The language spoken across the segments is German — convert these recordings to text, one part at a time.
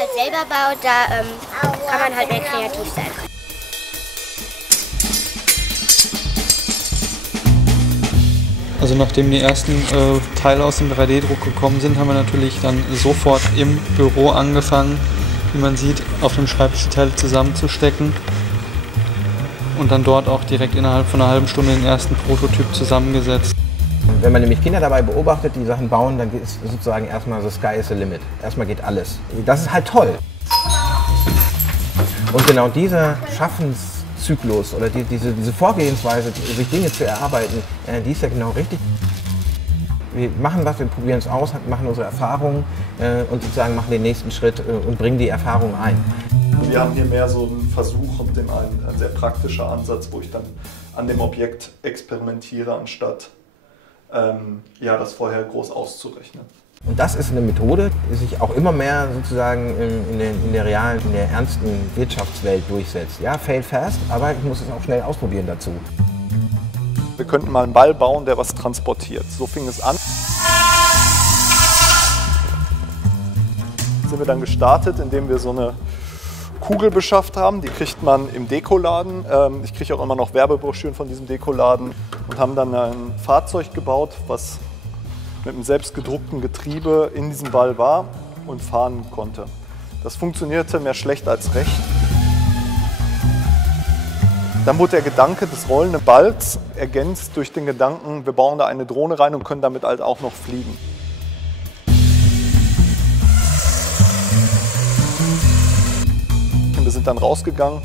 halt selber baut, da kann man halt mehr kreativ sein. Also nachdem die ersten Teile aus dem 3D-Druck gekommen sind, haben wir natürlich dann sofort im Büro angefangen, wie man sieht, auf dem Schreibtisch die Teile zusammenzustecken und dann dort auch direkt innerhalb von einer halben Stunde den ersten Prototyp zusammengesetzt. Wenn man nämlich Kinder dabei beobachtet, die Sachen bauen, dann ist sozusagen erstmal the sky is the limit. Erstmal geht alles. Das ist halt toll. Und genau dieser Schaffenszyklus oder diese Vorgehensweise, sich Dinge zu erarbeiten, die ist ja genau richtig. Wir machen was, wir probieren es aus, machen unsere Erfahrungen und sozusagen machen den nächsten Schritt und bringen die Erfahrung ein. Wir haben hier mehr so einen Versuch und ein sehr praktischer Ansatz, wo ich dann an dem Objekt experimentiere, anstatt ja, das vorher groß auszurechnen. Und das ist eine Methode, die sich auch immer mehr sozusagen in der realen, in der ernsten Wirtschaftswelt durchsetzt. Ja, fail fast, aber ich muss es auch schnell ausprobieren dazu. Wir könnten mal einen Ball bauen, der was transportiert. So fing es an. Sind wir dann gestartet, indem wir so eine Kugel beschafft haben. Die kriegt man im Dekoladen. Ich kriege auch immer noch Werbebroschüren von diesem Dekoladen. Und haben dann ein Fahrzeug gebaut, was mit einem selbst gedruckten Getriebe in diesem Ball war und fahren konnte. Das funktionierte mehr schlecht als recht. Dann wurde der Gedanke des rollenden Balls ergänzt durch den Gedanken, wir bauen da eine Drohne rein und können damit halt auch noch fliegen. Wir sind dann rausgegangen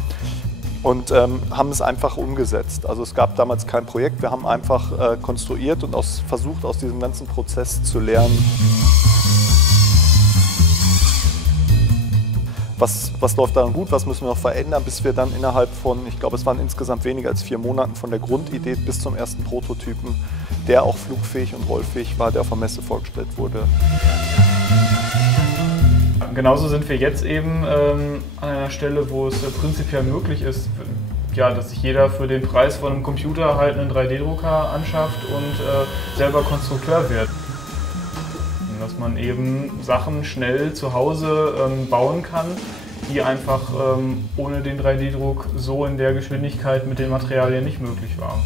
und haben es einfach umgesetzt. Also es gab damals kein Projekt, wir haben einfach konstruiert und versucht, aus diesem ganzen Prozess zu lernen. Was läuft daran gut, was müssen wir noch verändern, bis wir dann innerhalb von, ich glaube es waren insgesamt weniger als 4 Monaten von der Grundidee bis zum ersten Prototypen, der auch flugfähig und rollfähig war, der auf der Messe vorgestellt wurde. Genauso sind wir jetzt eben an einer Stelle, wo es prinzipiell möglich ist, ja, dass sich jeder für den Preis von einem Computer halt einen 3D-Drucker anschafft und selber Konstrukteur wird. Dass man eben Sachen schnell zu Hause bauen kann, die einfach ohne den 3D-Druck so in der Geschwindigkeit mit den Materialien nicht möglich waren.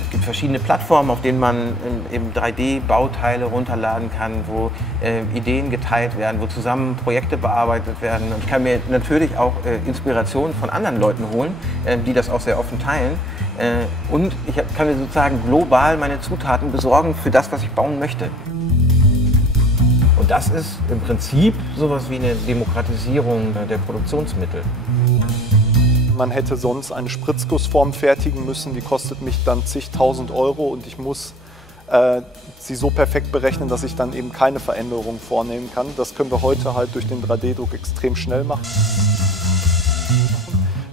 Es gibt verschiedene Plattformen, auf denen man eben 3D-Bauteile runterladen kann, wo Ideen geteilt werden, wo zusammen Projekte bearbeitet werden. Und ich kann mir natürlich auch Inspiration von anderen Leuten holen, die das auch sehr offen teilen. Und ich kann mir sozusagen global meine Zutaten besorgen für das, was ich bauen möchte. Und das ist im Prinzip sowas wie eine Demokratisierung der Produktionsmittel. Man hätte sonst eine Spritzgussform fertigen müssen, die kostet mich dann zigtausend Euro und ich muss sie so perfekt berechnen, dass ich dann eben keine Veränderungen vornehmen kann. Das können wir heute halt durch den 3D-Druck extrem schnell machen.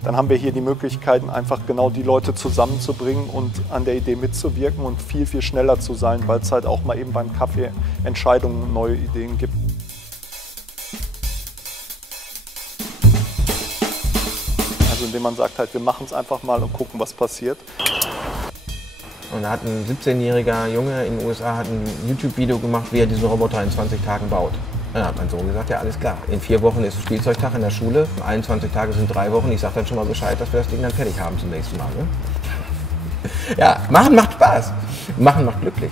Dann haben wir hier die Möglichkeiten, einfach genau die Leute zusammenzubringen und an der Idee mitzuwirken und viel, viel schneller zu sein, weil es halt auch mal eben beim Kaffee Entscheidungen, neue Ideen gibt. Also indem man sagt halt, wir machen es einfach mal und gucken, was passiert. Und da hat ein 17-jähriger Junge in den USA hat ein YouTube-Video gemacht, wie er diesen Roboter in 20 Tagen baut. Dann hat mein Sohn gesagt, ja alles klar, in 4 Wochen ist Spielzeugtag in der Schule, 21 Tage sind 3 Wochen, ich sage dann schon mal Bescheid, dass wir das Ding dann fertig haben zum nächsten Mal. Ne? Ja, machen macht Spaß, machen macht glücklich.